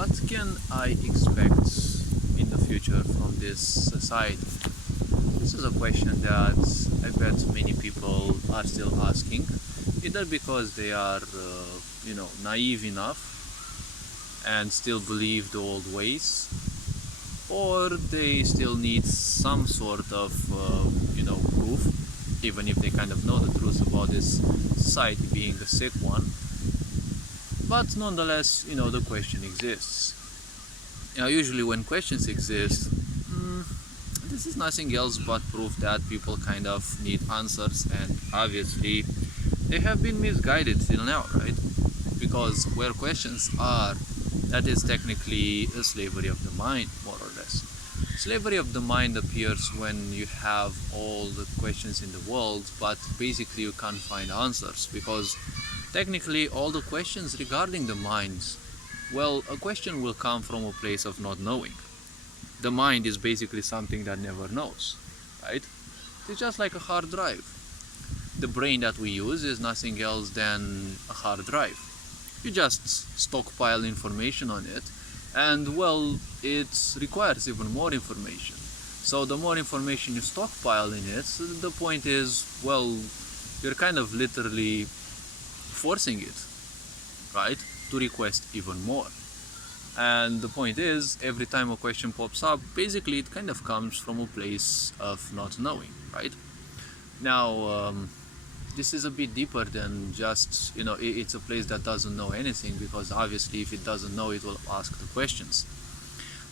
What can I expect in the future from this society? This is a question that I bet many people are still asking, either because they are, naive enough and still believe the old ways, or they still need some sort of, proof, even if they kind of know the truth about this society being a sick one. But nonetheless, the question exists. Now, usually when questions exist, this is nothing else but proof that people kind of need answers, and obviously they have been misguided till now, right? Because where questions are, that is technically a slavery of the mind, more or less. Slavery of the mind appears when you have all the questions in the world, but basically you can't find answers, because technically all the questions regarding the mind, well, a question will come from a place of not knowing. The mind is basically something that never knows, right? It's just like a hard drive. The brain that we use is nothing else than a hard drive. You just stockpile information on it, and well, it requires even more information. So the more information you stockpile in it, the point is, well, you're kind of literally forcing it, right, to request even more. And the point is, every time a question pops up, basically it kind of comes from a place of not knowing, right? Now, this is a bit deeper than just, it's a place that doesn't know anything, because obviously if it doesn't know, it will ask the questions.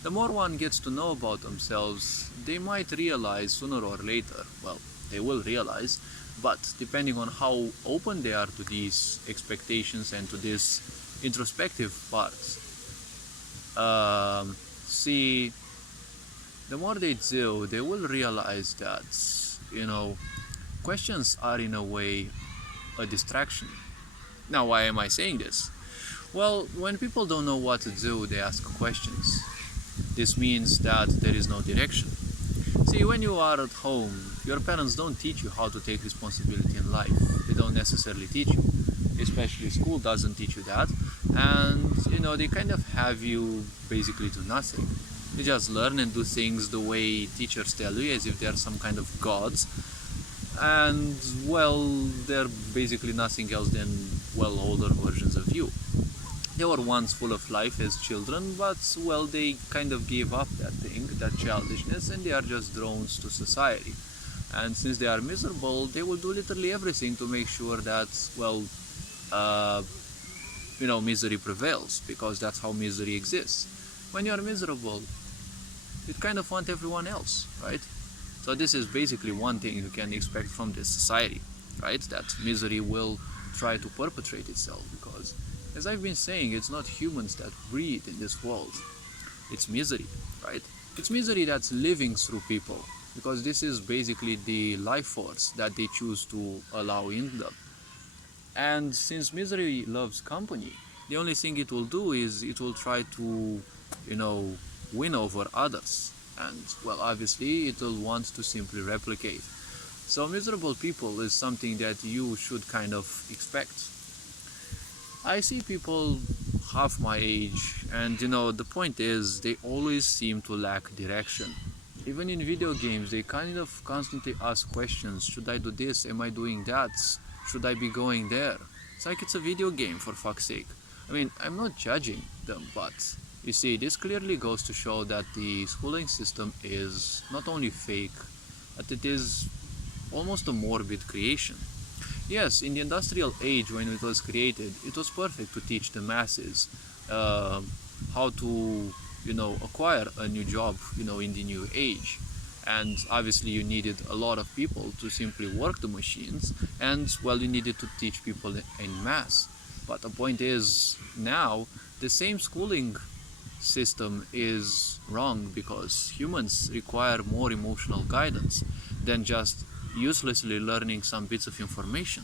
The more one gets to know about themselves, they might realize sooner or later, well, they will realize, but depending on how open they are to these expectations and to these introspective parts, the more they do, they will realize that, questions are in a way a distraction. Now, why am I saying this? Well, when people don't know what to do, they ask questions. This means that there is no direction. See, when you are at home, your parents don't teach you how to take responsibility in life. They don't necessarily teach you. Especially school doesn't teach you that. And, they kind of have you basically do nothing. You just learn and do things the way teachers tell you, as if they are some kind of gods. And, well, they're basically nothing else than, well, older versions of you. They were once full of life as children, but, well, they kind of gave up that thing, that childishness, and they are just drones to society. And since they are miserable, they will do literally everything to make sure that, well, misery prevails, because that's how misery exists. When you're miserable, you kind of want everyone else, right? So this is basically one thing you can expect from this society, right? That misery will try to perpetrate itself, because, as I've been saying, it's not humans that breathe in this world. It's misery, right? It's misery that's living through people, because this is basically the life force that they choose to allow in them. And since misery loves company, the only thing it will do is it will try to, win over others. And, well, obviously it will want to simply replicate. So miserable people is something that you should kind of expect. I see people half my age, and, the point is, they always seem to lack direction. Even in video games, they kind of constantly ask questions. Should I do this? Am I doing that? Should I be going there? It's like it's a video game, for fuck's sake. I mean, I'm not judging them, but you see, this clearly goes to show that the schooling system is not only fake, but it is almost a morbid creation. Yes, in the industrial age, when it was created, it was perfect to teach the masses how to, acquire a new job, in the new age. And obviously you needed a lot of people to simply work the machines, and, well, you needed to teach people in mass. But the point is, now the same schooling system is wrong, because humans require more emotional guidance than just uselessly learning some bits of information.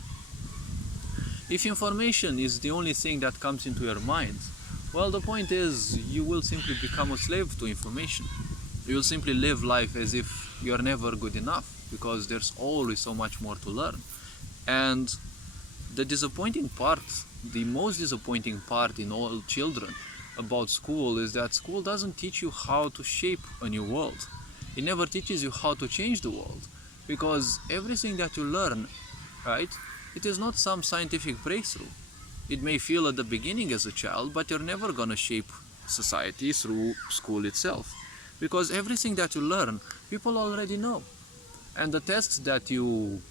If information is the only thing that comes into your mind, well, the point is, you will simply become a slave to information. You will simply live life as if you're never good enough, because there's always so much more to learn. And the most disappointing part in all children about school is that school doesn't teach you how to shape a new world. It never teaches you how to change the world, because everything that you learn, right, it is not some scientific breakthrough. It may feel at the beginning as a child, but you're never gonna shape society through school itself, because everything that you learn, people already know. And the tests that you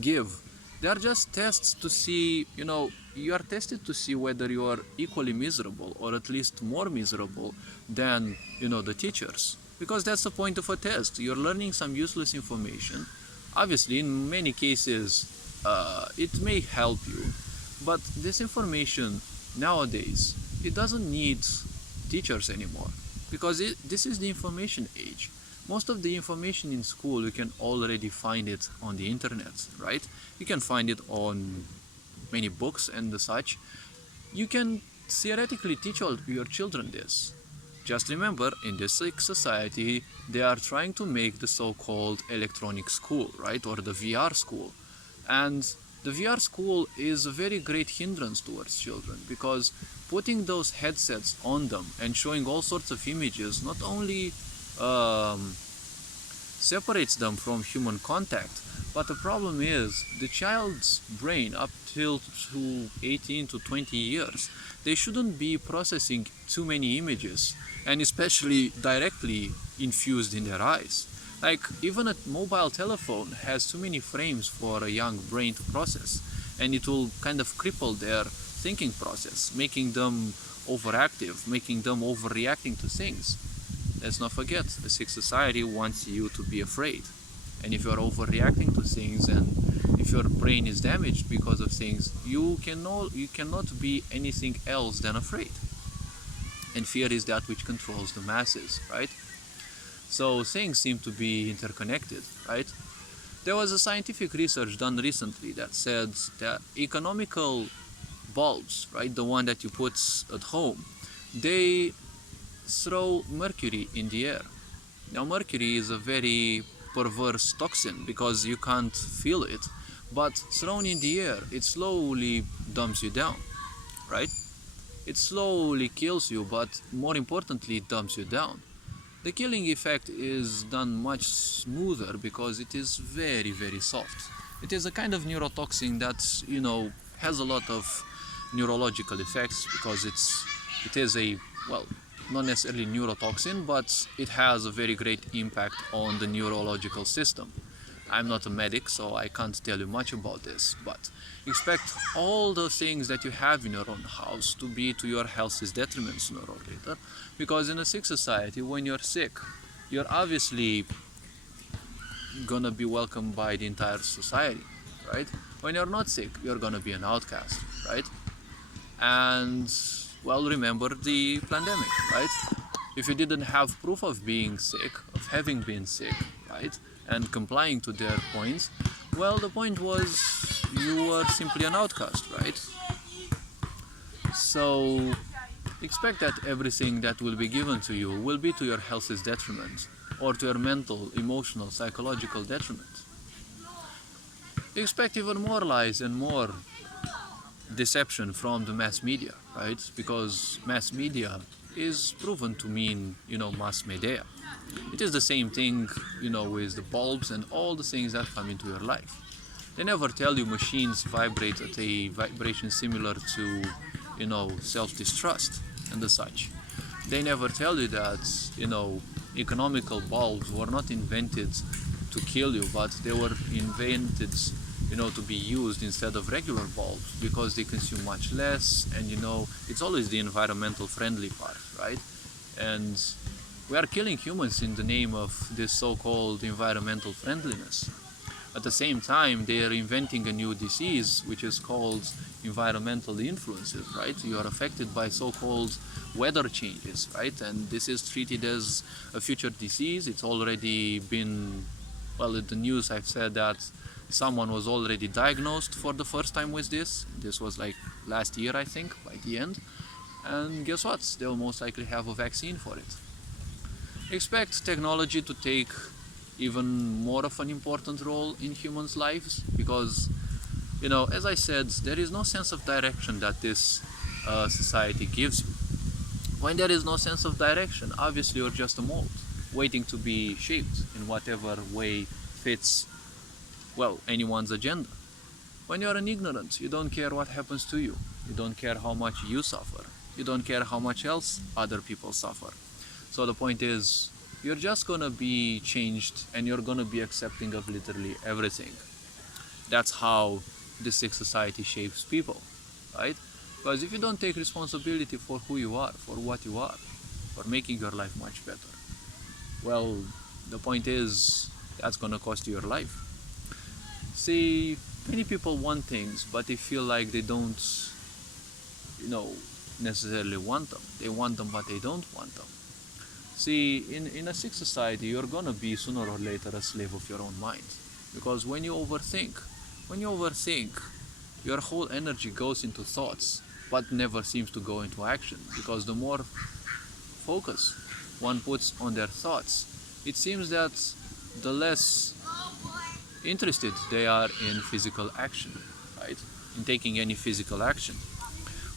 give, they are just tests to see, you are tested to see whether you are equally miserable or at least more miserable than, the teachers. Because that's the point of a test. You're learning some useless information. Obviously, in many cases, it may help you, but this information nowadays, it doesn't need teachers anymore, because this is the information age. Most of the information in school, you can already find it on the internet, right? You can find it on many books and the such. You can theoretically teach all your children this. Just remember, in this society, they are trying to make the so-called electronic school, right? Or the VR school. And the VR school is a very great hindrance towards children, because putting those headsets on them and showing all sorts of images not only separates them from human contact, but the problem is the child's brain up till to 18 to 20 years, they shouldn't be processing too many images, and especially directly infused in their eyes. Like, even a mobile telephone has too many frames for a young brain to process, and it will kind of cripple their thinking process, making them overactive, making them overreacting to things. Let's not forget, the sick society wants you to be afraid. And if you're overreacting to things, and if your brain is damaged because of things, you cannot be anything else than afraid. And fear is that which controls the masses, right? So things seem to be interconnected, right? There was a scientific research done recently that said that economical bulbs, right, the one that you put at home, they throw mercury in the air. Now, mercury is a very perverse toxin because you can't feel it, but thrown in the air, it slowly dumps you down, right? It slowly kills you, but more importantly, it dumps you down. The killing effect is done much smoother because it is very, very soft. It is a kind of neurotoxin that, has a lot of neurological effects, because it is a, well, not necessarily neurotoxin, but it has a very great impact on the neurological system. I'm not a medic, so I can't tell you much about this, but expect all the things that you have in your own house to be to your health's detriment sooner or later, because in a sick society, when you're sick, you're obviously gonna be welcomed by the entire society, right? When you're not sick, you're gonna be an outcast, right? And, well, remember the pandemic, right? If you didn't have proof of being sick, of having been sick, right, and complying to their points, well, the point was you were simply an outcast, right? So expect that everything that will be given to you will be to your health's detriment, or to your mental, emotional, psychological detriment. Expect even more lies and more deception from the mass media, right? Because mass media is proven to mean, mass media. It is the same thing, with the bulbs and all the things that come into your life. They never tell you machines vibrate at a vibration similar to, self-distrust and the such. They never tell you that, economical bulbs were not invented to kill you, but they were invented, to be used instead of regular bulbs, because they consume much less, and it's always the environmental friendly part, right? And we are killing humans in the name of this so-called environmental friendliness. At the same time, they are inventing a new disease which is called environmental influences, right? You are affected by so-called weather changes, right? And this is treated as a future disease. It's already been, well, in the news I've said that someone was already diagnosed for the first time with this. This was like last year, I think, by the end. And guess what? They'll most likely have a vaccine for it. Expect technology to take even more of an important role in humans' lives, because, as I said, there is no sense of direction that this society gives you. When there is no sense of direction, obviously you're just a mold, waiting to be shaped in whatever way fits, well, anyone's agenda. When you're an ignorant, you don't care what happens to you. You don't care how much you suffer. You don't care how much else other people suffer. So the point is, you're just gonna be changed and you're gonna be accepting of literally everything. That's how this sick society shapes people, right? Because if you don't take responsibility for who you are, for what you are, for making your life much better, well, the point is, that's gonna cost you your life. See, many people want things, but they feel like they don't, you know, necessarily want them. They want them, but they don't want them. See, in a sick society, you're gonna be sooner or later a slave of your own mind. Because when you overthink, your whole energy goes into thoughts, but never seems to go into action. Because the more focus one puts on their thoughts, it seems that the less interested they are in physical action, right? In taking any physical action.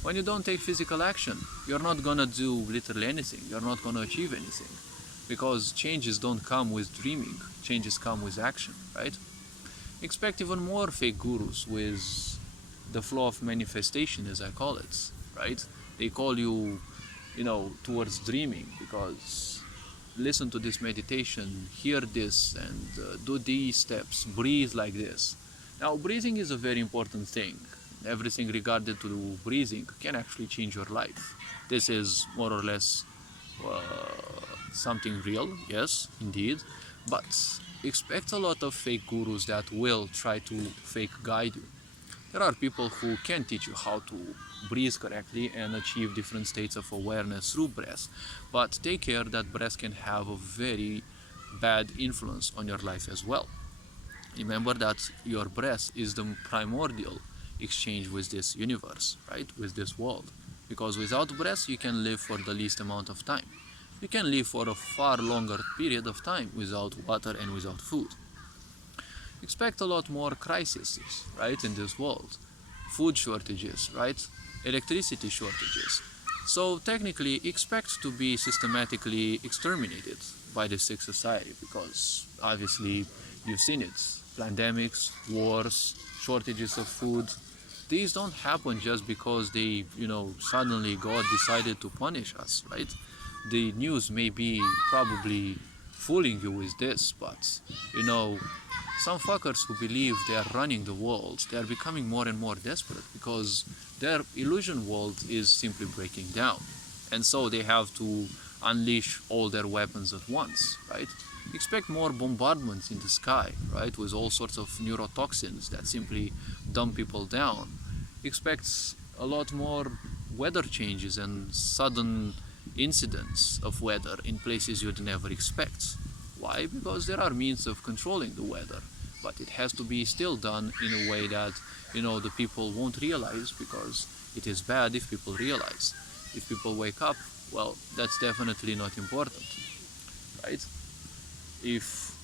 When you don't take physical action, you're not gonna do literally anything. You're not gonna achieve anything. Because changes don't come with dreaming. Changes come with action, right? Expect even more fake gurus with the flow of manifestation, as I call it, right? They call you, towards dreaming, because listen to this meditation, hear this, and do these steps, breathe like this. Now, breathing is a very important thing. Everything regarded to breathing can actually change your life. This is more or less something real, yes, indeed, but expect a lot of fake gurus that will try to fake guide you. There are people who can teach you how to breathe correctly and achieve different states of awareness through breath, but take care that breath can have a very bad influence on your life as well. Remember that your breath is the primordial exchange with this universe, right? With this world. Because without breath, you can live for the least amount of time. You can live for a far longer period of time without water and without food. Expect a lot more crises, right, in this world. Food shortages, right? Electricity shortages. So technically, expect to be systematically exterminated by the sick society, because obviously you've seen it. Pandemics, wars, shortages of food. These don't happen just because they, suddenly God decided to punish us, right? The news may be probably fooling you with this, but, some fuckers who believe they are running the world, they are becoming more and more desperate because their illusion world is simply breaking down. And so they have to unleash all their weapons at once, right? Expect more bombardments in the sky, right, with all sorts of neurotoxins that simply dumb people down. Expect a lot more weather changes and sudden incidents of weather in places you'd never expect. Why? Because there are means of controlling the weather, but it has to be still done in a way that, the people won't realize, because it is bad if people realize. If people wake up, well, that's definitely not important, right? If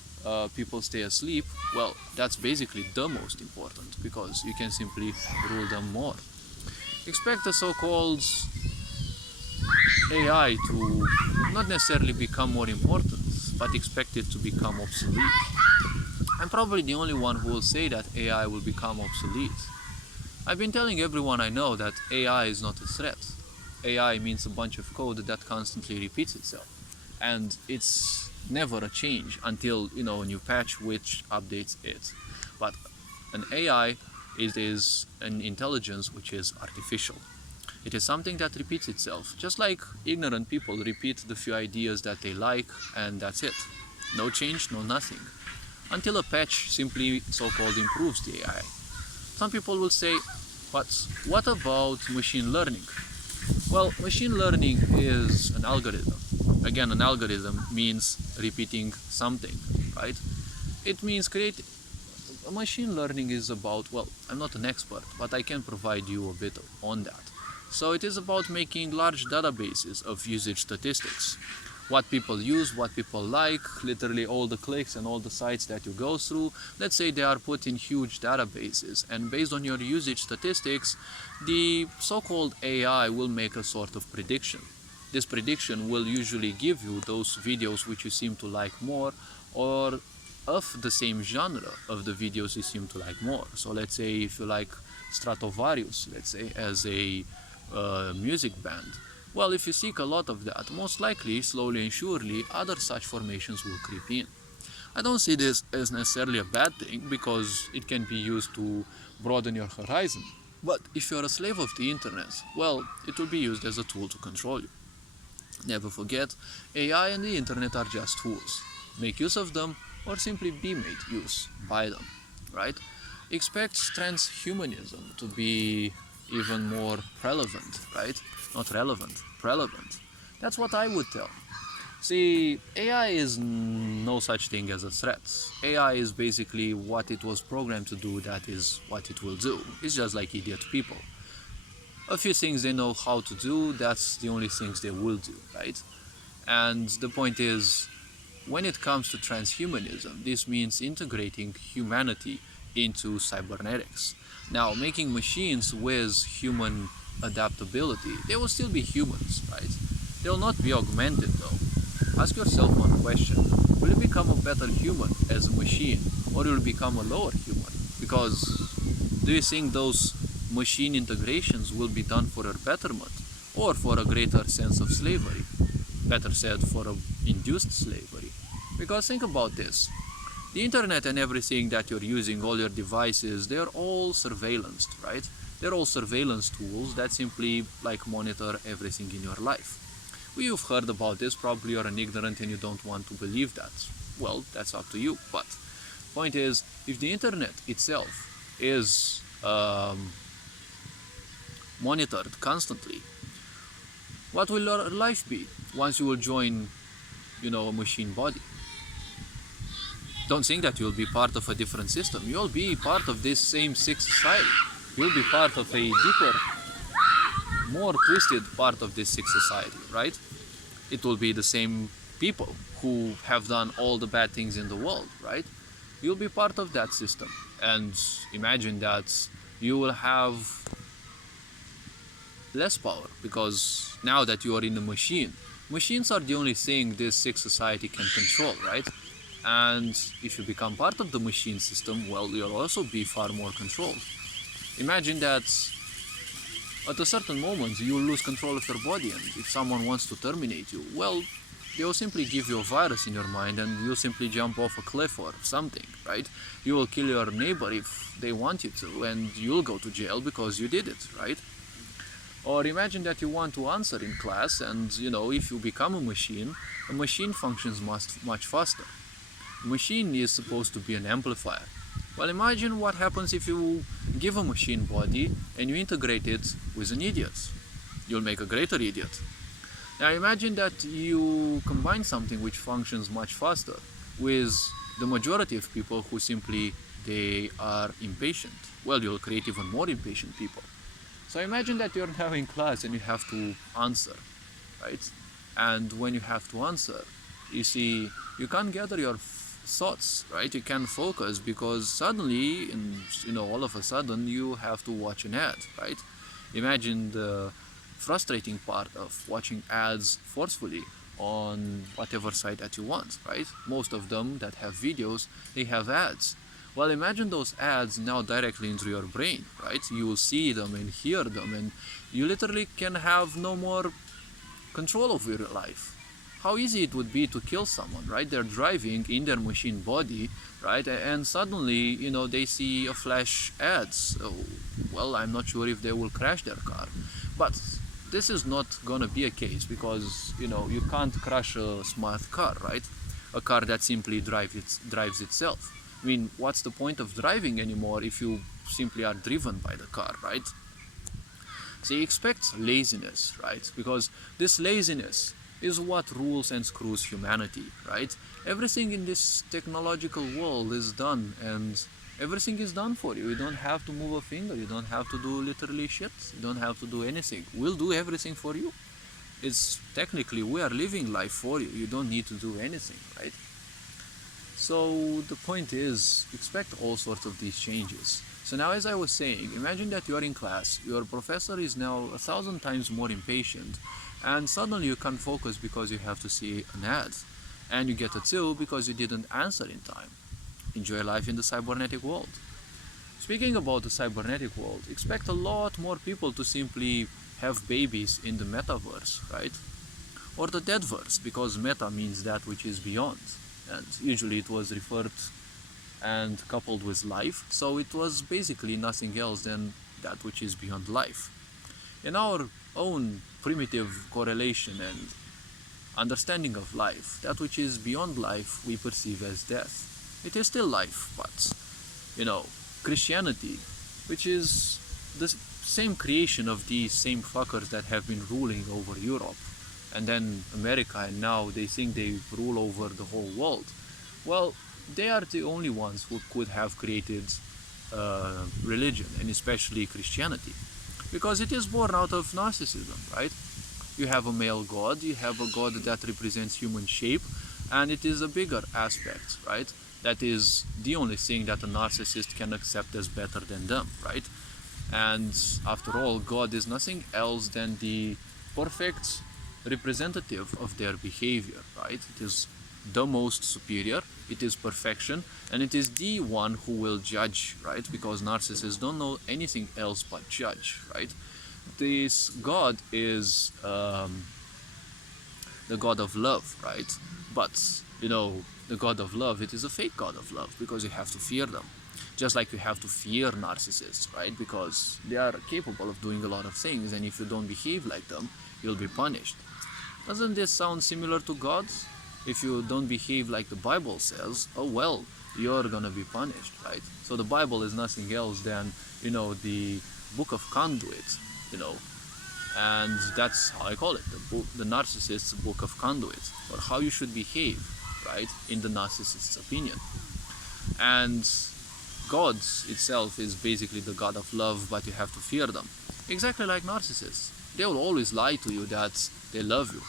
people stay asleep, well, that's basically the most important, because you can simply rule them more. Expect the so-called AI to not necessarily become more important, but expect it to become obsolete. I'm probably the only one who will say that AI will become obsolete. I've been telling everyone I know that AI is not a threat. AI means a bunch of code that constantly repeats itself. And it's never a change until, a new patch which updates it. But an AI is an intelligence which is artificial. It is something that repeats itself, just like ignorant people repeat the few ideas that they like, and that's it. No change, no nothing. Until a patch simply so-called improves the AI. Some people will say, but what about machine learning? Well, machine learning is an algorithm. Again, an algorithm means repeating something, right? It means machine learning is about, well, I'm not an expert, but I can provide you a bit on that. So it is about making large databases of usage statistics. What people use, what people like, literally all the clicks and all the sites that you go through. Let's say they are put in huge databases, and based on your usage statistics, the so-called AI will make a sort of prediction. This prediction will usually give you those videos which you seem to like more, or of the same genre of the videos you seem to like more. So let's say if you like Stratovarius, let's say, as a music band, well, if you seek a lot of that, most likely, slowly and surely, other such formations will creep in. I don't see this as necessarily a bad thing, because it can be used to broaden your horizon. But if you're a slave of the internet, well, it will be used as a tool to control you. Never forget, AI and the internet are just tools. Make use of them, or simply be made use by them, right? Expect transhumanism to be even more relevant, right? Not relevant, relevant. That's what I would tell. See, AI is no such thing as a threat. AI is basically what it was programmed to do, that is what it will do. It's just like idiot people. A few things they know how to do, that's the only things they will do, right? And the point is, when it comes to transhumanism, this means integrating humanity into cybernetics. Now, making machines with human adaptability, they will still be humans, right? They will not be augmented though. Ask yourself one question: will you become a better human as a machine, or will you become a lower human? Because do you think those machine integrations will be done for your betterment, or for a greater sense of slavery? Better said, for a induced slavery. Because think about this. The internet and everything that you're using, all your devices, they're all surveillanced, right? They're all surveillance tools that simply monitor everything in your life. You've heard about this, probably you're an ignorant and you don't want to believe that. Well, that's up to you. But point is, if the internet itself is monitored constantly, what will your life be once you will join, a machine body? Don't think that you'll be part of a different system. You'll be part of this same sick society. You'll be part of a deeper, more twisted part of this sick society, right? It will be the same people who have done all the bad things in the world, right? You'll be part of that system. And imagine that you will have less power, because now that you are in a machine, machines are the only thing this sick society can control, right? And if you become part of the machine system, well, you'll also be far more controlled. Imagine that at a certain moment you will lose control of your body, and if someone wants to terminate you, well, they will simply give you a virus in your mind and you'll simply jump off a cliff or something, right? You will kill your neighbor if they want you to, and you'll go to jail because you did it, right? Or imagine that you want to answer in class, and if you become a machine functions much faster. A machine is supposed to be an amplifier. Well, imagine what happens if you give a machine body and you integrate it with an idiot. You'll make a greater idiot. Now imagine that you combine something which functions much faster with the majority of people who simply, they are impatient. Well, you'll create even more impatient people. So imagine that you're now in class and you have to answer, right? And when you have to answer, you see, you can't gather your thoughts, right? You can't focus because suddenly, all of a sudden, you have to watch an ad, right? Imagine the frustrating part of watching ads forcefully on whatever site that you want, right? Most of them that have videos, they have ads. Well, imagine those ads now directly into your brain, right? You will see them and hear them, and you literally can have no more control over your life. How easy it would be to kill someone, right? They're driving in their machine body, right? And suddenly, they see a flash ads. So, well, I'm not sure if they will crash their car. But this is not gonna be a case because, you can't crash a smart car, right? A car that simply drives itself. I mean, what's the point of driving anymore if you simply are driven by the car, right? So you expect laziness, right? Because this laziness is what rules and screws humanity, right? Everything in this technological world is done, and everything is done for you. You don't have to move a finger. You don't have to do literally shit. You don't have to do anything. We'll do everything for you. It's technically, we are living life for you. You don't need to do anything, right? So the point is, expect all sorts of these changes. So now, as I was saying, imagine that you are in class, your professor is now 1,000 times more impatient, and suddenly you can't focus because you have to see an ad, and you get a 2 because you didn't answer in time. Enjoy life in the cybernetic world. Speaking about the cybernetic world, expect a lot more people to simply have babies in the metaverse, right? Or the deadverse, because meta means that which is beyond, and usually it was referred and coupled with life, so it was basically nothing else than that which is beyond life. In our own primitive correlation and understanding of life, that which is beyond life we perceive as death. It is still life, but Christianity, which is the same creation of these same fuckers that have been ruling over Europe, and then America, and now they think they rule over the whole world. Well, they are the only ones who could have created religion, and especially Christianity, because it is born out of narcissism, right? You have a male god, you have a god that represents human shape, and it is a bigger aspect, right? That is the only thing that a narcissist can accept as better than them, right? And after all, God is nothing else than the perfect representative of their behavior, right? It is the most superior, it is perfection, and it is the one who will judge, right? Because narcissists don't know anything else but judge, right? This God is the God of love, right? But the God of love, it is a fake God of love, because you have to fear them. Just like you have to fear narcissists, right? Because they are capable of doing a lot of things, and if you don't behave like them, you'll be punished. Doesn't this sound similar to God? If you don't behave like the Bible says, oh well, you're gonna be punished, right? So the Bible is nothing else than, the book of conduit, and that's how I call it, the narcissist's book of conduit, or how you should behave, right, in the narcissist's opinion. And God itself is basically the God of love, but you have to fear them. Exactly like narcissists. They will always lie to you that they love you.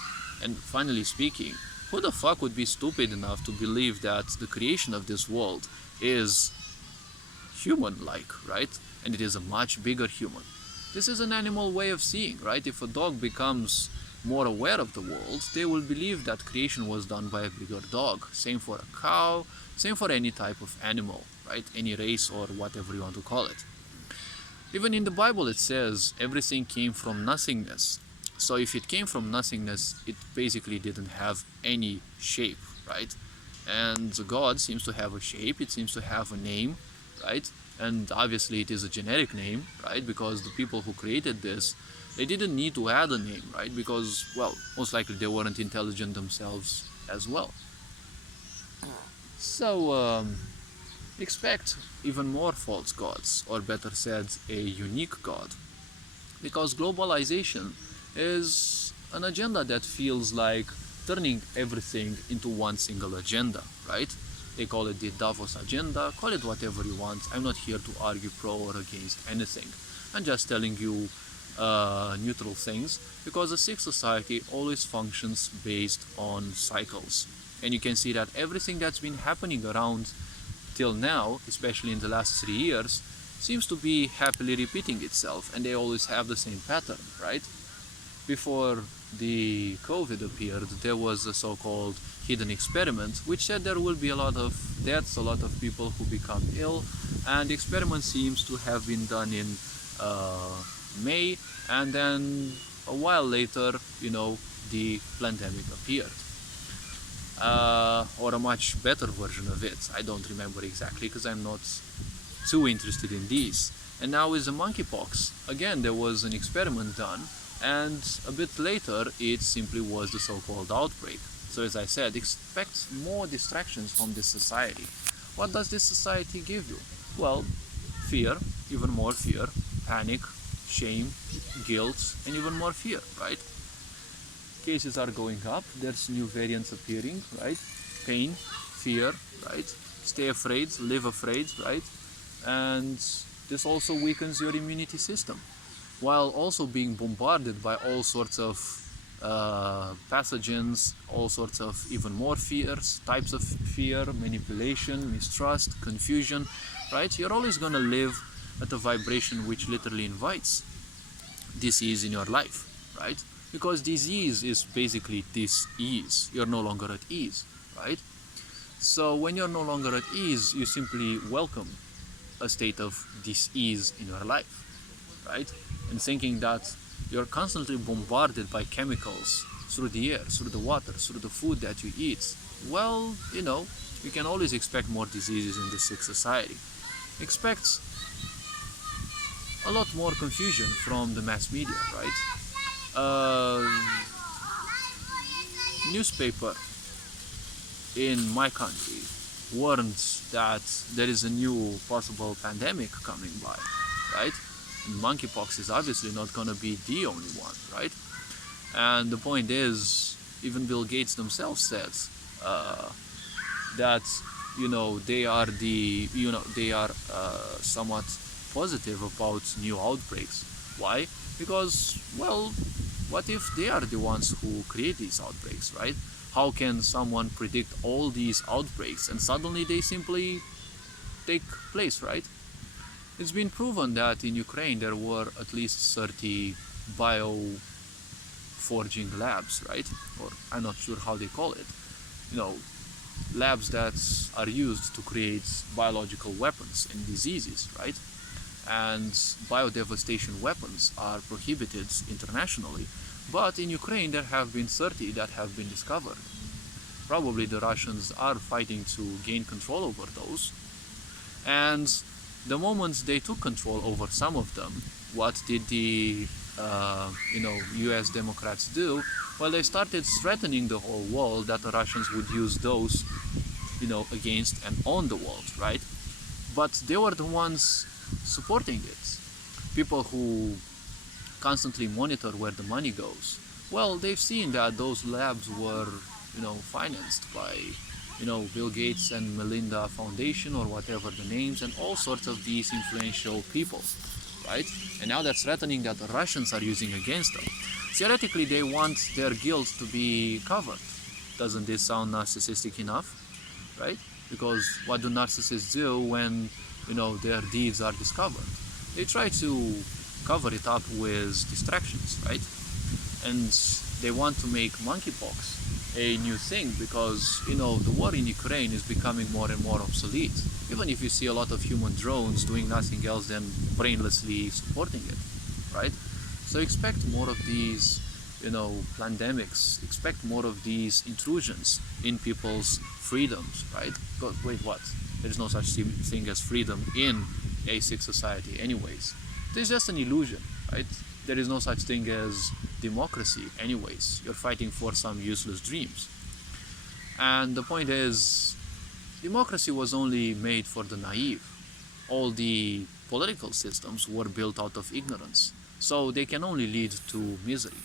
And finally speaking, who the fuck would be stupid enough to believe that the creation of this world is human-like, right? And it is a much bigger human. This is an animal way of seeing, right? If a dog becomes more aware of the world, they will believe that creation was done by a bigger dog. Same for a cow, same for any type of animal, right? Any race or whatever you want to call it. Even in the Bible it says everything came from nothingness. So if it came from nothingness, it basically didn't have any shape, right? And God seems to have a shape, it seems to have a name, right? And obviously it is a generic name, right? Because the people who created this, they didn't need to add a name, right? Because, well, most likely they weren't intelligent themselves as well. So, expect even more false gods, or better said, a unique god. Because globalization is an agenda that feels like turning everything into one single agenda, right? They call it the Davos agenda, call it whatever you want. I'm not here to argue pro or against anything. I'm just telling you neutral things, because a sick society always functions based on cycles. And you can see that everything that's been happening around till now, especially in the last 3 years, seems to be happily repeating itself, and they always have the same pattern, right? Before the COVID appeared, there was a so-called hidden experiment which said there will be a lot of deaths, a lot of people who become ill, and the experiment seems to have been done in May, and then a while later, the pandemic appeared. Or a much better version of it. I don't remember exactly because I'm not too interested in these. And now is the monkeypox. Again, there was an experiment done, and a bit later it simply was the so-called outbreak. So as I said, expect more distractions from this society. What does this society give you? Well, fear, even more fear, panic, shame, guilt, and even more fear, right? Cases are going up, there's new variants appearing, right? Pain, fear, right? Stay afraid, live afraid, right? And this also weakens your immunity system, while also being bombarded by all sorts of pathogens, all sorts of even more fears, types of fear, manipulation, mistrust, confusion, right? You're always gonna live at a vibration which literally invites disease in your life. right? Because disease is basically dis-ease. You're no longer at ease, right? So when you're no longer at ease, you simply welcome a state of dis-ease in your life, right? And thinking that you're constantly bombarded by chemicals through the air, through the water, through the food that you eat, well, you can always expect more diseases in this sick society. Expect a lot more confusion from the mass media, right? Uh, Newspaper in my country warns that there is a new possible pandemic coming by, right? And monkeypox is obviously not going to be the only one, right? And the point is, even Bill Gates themselves said that they are somewhat positive about new outbreaks. Why? Because, well, what if they are the ones who create these outbreaks, right? How can someone predict all these outbreaks and suddenly they simply take place, right? It's been proven that in Ukraine there were at least 30 bioforging labs, right? Or I'm not sure how they call it. Labs that are used to create biological weapons and diseases, right? And biodevastation weapons are prohibited internationally. But in Ukraine there have been 30 that have been discovered. Probably the Russians are fighting to gain control over those. And the moment they took control over some of them, what did the US Democrats do? Well, they started threatening the whole world that the Russians would use those against and on the world, right? But they were the ones supporting it. People who constantly monitor where the money goes. Well, they've seen that those labs were, financed by, Bill Gates and Melinda Foundation or whatever the names, and all sorts of these influential people, right? And now they're threatening that the Russians are using against them. Theoretically, they want their guilt to be covered. Doesn't this sound narcissistic enough, right? Because what do narcissists do when, their deeds are discovered? They try to cover it up with distractions, right? And they want to make monkeypox a new thing because, the war in Ukraine is becoming more and more obsolete. Even if you see a lot of human drones doing nothing else than brainlessly supporting it, right? So expect more of these, pandemics, expect more of these intrusions in people's freedoms, right? But wait, what? There's no such thing as freedom in a sick society anyways. There's just an illusion, right? There is no such thing as democracy anyways. You're fighting for some useless dreams. And the point is, democracy was only made for the naive. All the political systems were built out of ignorance, so they can only lead to misery.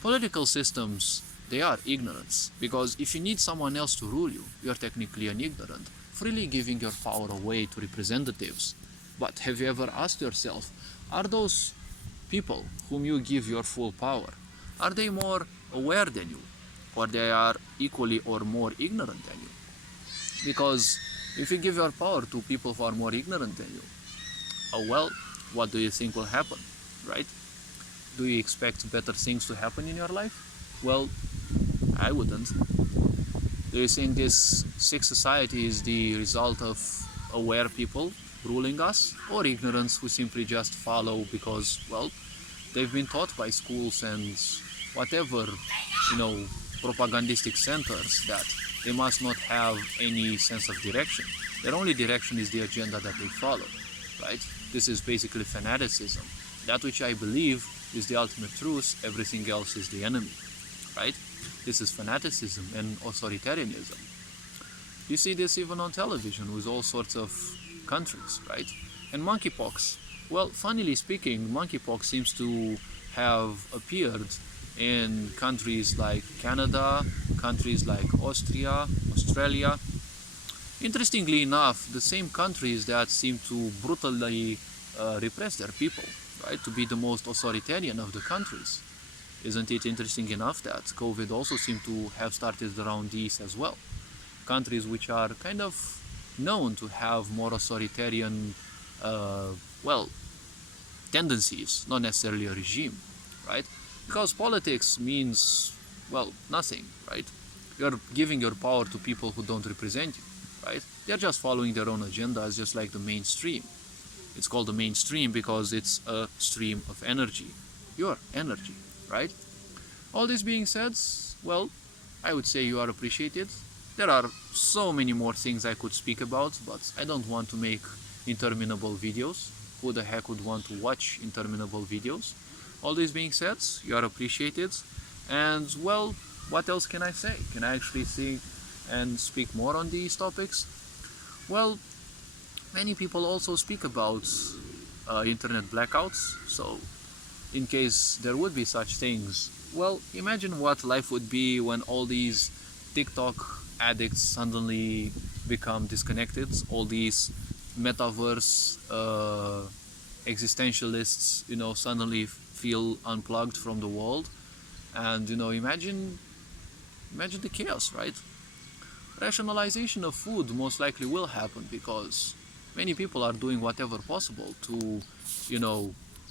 Political systems, they are ignorance, because if you need someone else to rule you, you're technically an ignorant, freely giving your power away to representatives. But have you ever asked yourself, are those people whom you give your full power, are they more aware than you? Or they are equally or more ignorant than you? Because if you give your power to people who are more ignorant than you, well, what do you think will happen, right? Do you expect better things to happen in your life? Well, I wouldn't. Do you think this sick society is the result of aware people ruling us, or ignorance who simply just follow because, well, they've been taught by schools and whatever, propagandistic centers that they must not have any sense of direction. Their only direction is the agenda that they follow, right? This is basically fanaticism. That which I believe is the ultimate truth, everything else is the enemy, right? This is fanaticism and authoritarianism. You see this even on television with all sorts of countries, right? And monkeypox, well, funnily speaking, monkeypox seems to have appeared in countries like Canada, countries like Austria, Australia. Interestingly enough, the same countries that seem to brutally repress their people, right? To be the most authoritarian of the countries. Isn't it interesting enough that COVID also seemed to have started around these as well? Countries which are kind of known to have more authoritarian, tendencies, not necessarily a regime, right? Because politics means, well, nothing, right? You're giving your power to people who don't represent you, right? They're just following their own agendas, just like the mainstream. It's called the mainstream because it's a stream of energy, your energy, right? All this being said, well, I would say you are appreciated. There are so many more things I could speak about, but I don't want to make interminable videos. Who the heck would want to watch interminable videos? All this being said, you are appreciated. And well, what else can I say? Can I actually see and speak more on these topics? Well, many people also speak about internet blackouts. So in case there would be such things, well, imagine what life would be when all these TikTok addicts suddenly become disconnected, all these metaverse existentialists, suddenly feel unplugged from the world. And imagine the chaos, right? Rationalization of food most likely will happen because many people are doing whatever possible to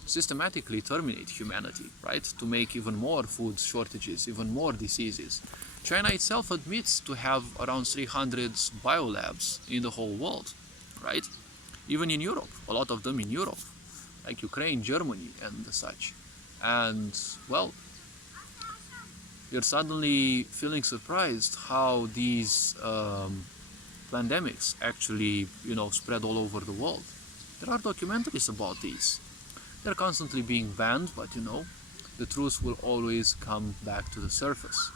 systematically terminate humanity, right? To make even more food shortages, even more diseases. China itself admits to have around 300 biolabs in the whole world, right? Even in Europe, a lot of them in Europe, like Ukraine, Germany, and such. And well, you're suddenly feeling surprised how these pandemics actually, spread all over the world. There are documentaries about these. They're constantly being banned, but the truth will always come back to the surface.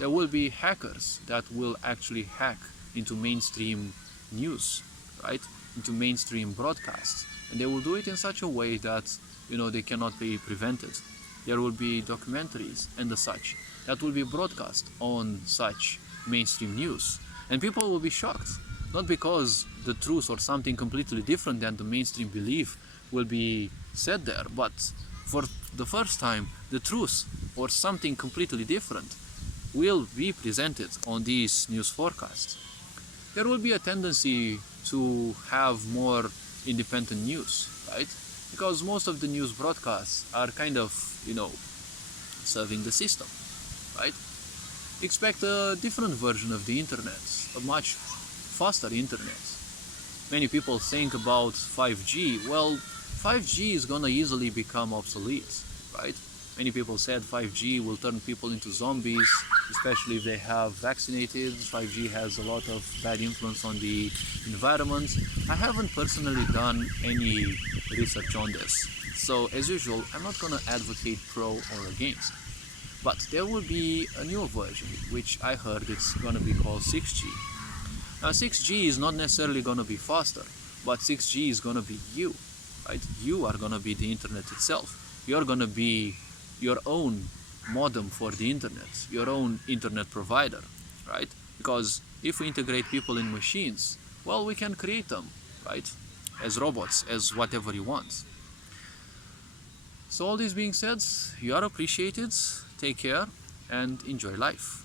There will be hackers that will actually hack into mainstream news, right? Into mainstream broadcasts. And they will do it in such a way that, they cannot be prevented. There will be documentaries and the such that will be broadcast on such mainstream news. And people will be shocked, not because the truth or something completely different than the mainstream belief will be said there, but for the first time, the truth or something completely different will be presented on these news forecasts. There will be a tendency to have more independent news, right? Because most of the news broadcasts are kind of, serving the system, right? Expect a different version of the internet, a much faster internet. Many people think about 5G. Well, 5G is gonna easily become obsolete, right? Many people said 5G will turn people into zombies, especially if they have vaccinated. 5G has a lot of bad influence on the environment. I haven't personally done any research on this. So as usual, I'm not gonna advocate pro or against. But there will be a new version, which I heard it's gonna be called 6G. Now 6G is not necessarily gonna be faster, but 6G is gonna be you, right? You are gonna be the internet itself. You're gonna be your own modem for the internet, your own internet provider, right? Because if we integrate people in machines, well, we can create them, right? As robots, as whatever you want. So all this being said, you are appreciated, take care, and enjoy life.